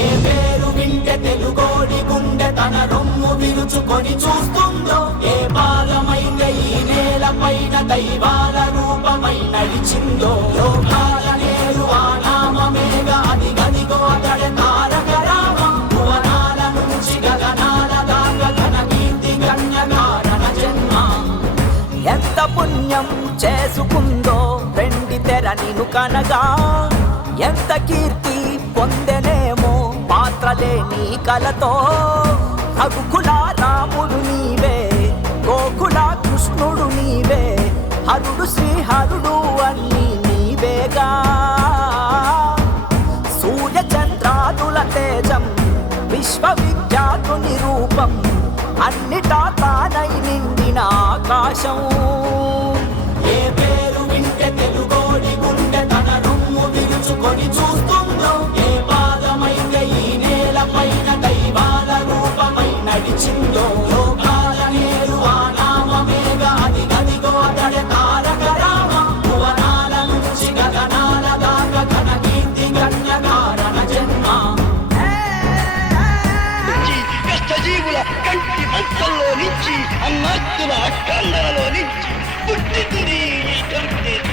ఏ పేరు వింటే తెలుగోడి గుండె తన రొమ్ము విరుచుకొని చూస్తుందో, ఏ పాదమైతే ఈ నేల పైన దైవాల రూపమై నడిచిందో, లోకాల నేరు ఆ నామమేగా అది గదిగో అతడే తారక రామ. భువనాల నుంచి గగనాల దాకా ఘన కీర్తి గణ్యకారణ జన్మ. ఎంత పుణ్యం చేసుకుందో వెండి తెర నిను కనగా, ఎంత కీర్తి పొందెనేమో పాత్రలే నీ కలతో. రఘుకుల రాముడు నీవే, గోకుల కృష్ణుడు నీవే, హరుడు శ్రీహరుడు అన్నీ నీవేగా. సూర్య చంద్రాదుల తేజం విశ్వవిఖ్యాతుని రూపం, అన్నిటా తానై నిండిన ఆకాశం. ఏ పేరు వింటే తెలుగోడి గుండె తన రొమ్ము విరుచుకొని చూస్తుందో, ఏ పాదమైతే ఈ నేల పైన దైవాల రూపమై నడిచిందో, లోకాల నేరు ఆ నామమేగా అది గదిగో అతడే తారక రామ. భువనాల నుంచి గగనాల దాకా ఘన కీర్తి గణ్యకారణ జన్మ. కష్టజీవుల కంటి మంటల్లో నుంచి, అన్నాస్తుల అక్కందరలో నుంచి పుట్టింది ఈ కవిత.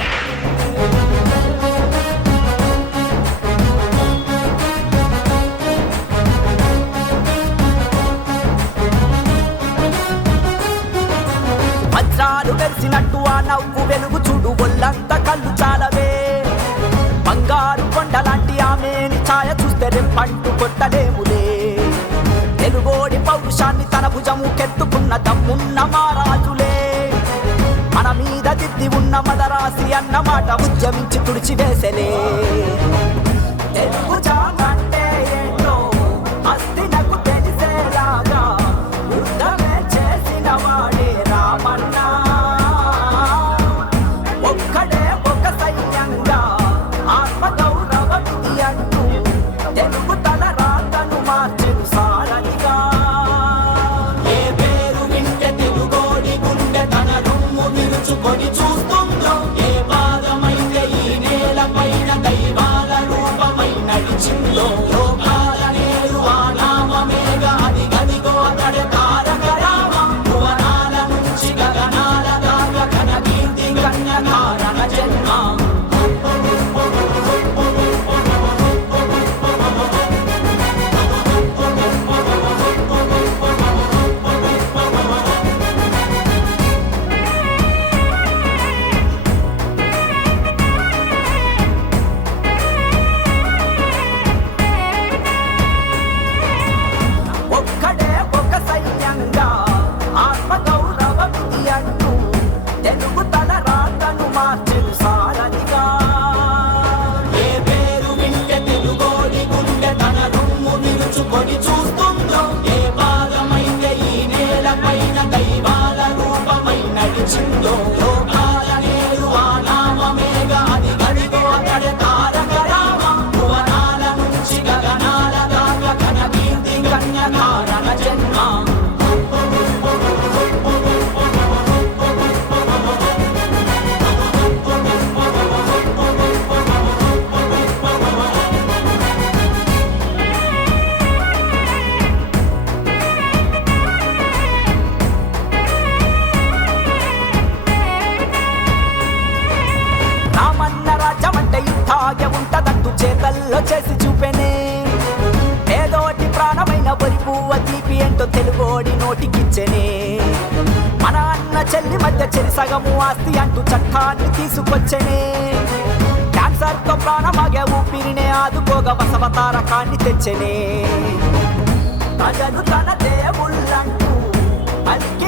వజ్రాలు వెలిసినట్టు ఆ నవ్వు వెలుగు చూడు, ఒళ్ళంత కళ్ళు చాలవే. బంగారు కొండలాంటి ఆమెని ఛాయ చూస్తే రెప్పంటూ కొట్టలేములే. తెలుగోడి పౌరుషాన్ని తన భుజము కెత్తుకున్న దమ్మున్న మారాజులే. మన మీద దిద్ది ఉన్న మదరాసి అన్నమాట ఉద్యమించి తుడిచివేసలే. తెలుగు జామంటే ఏంటో అస్థినకు తెలిసేలాగా యుద్ధమే చేసిన వాడే రామన్న. ఒక్కడే ఒక సైన్యంగా ఆత్మగౌరవ విధి అంటూ తెలుగు తన రాతను మార్చెను సారథిగా. ఏ పేరు వింటే తెలుగోడి గుండె తన రొమ్ము విరుచుకొని చూస్తుందో, ఏ పాదమైతే ఈ నేల పైన దైవాల రూపమై నడిచిందో, లోకాల నేరు ఆ నామమేగా అది గదిగో అతడే తారక రామ. భువనాల నుంచి గగనాల దాకా ఘన కీర్తి గణ్యకారణ జన్మ. ఒక్కడే ఒక సైన్యంగా ఆత్మగౌరవ విధి అంటూ తెలుగు తన రాతను మార్చెను సారథిగా. ఏ పేరు వింటే తెలుగోడి గుండె తన రొమ్ము విరుచుకొని చూస్తుందో, ఏ పాదమైతే ఈ నేల పైన దైవాల రూపమై నడిచిందో, లోకాల నేరు ఆ నామమేగా అది గదిగో అతడే తారక రామ. భువనాల నుంచి గగనాల దాకా ఘన కీర్తి గణ్యకారణ జన్మ. రామన్న రాజ్యమంటే యుద్ధాగే ఉంటదంటూ చేతల్లో చేసి చూపెనే. ఏదోటి ప్రాణమైన బరి పువ్వ తీపి ఏంటో తెలుగోడి నోటికిచ్చెనే. మన అన్న చెల్లి మధ్య చెరి సగము ఆస్తి అంటూ చట్టాన్ని తీసుకొచ్చెనే. క్యాన్సర్తో ప్రాణమాగే ఊపిరినే ఆదుకోగా బసవతారకాన్ని తెచ్చెనే. ప్రజలు తన దేవుళ్ళంటూ పలికి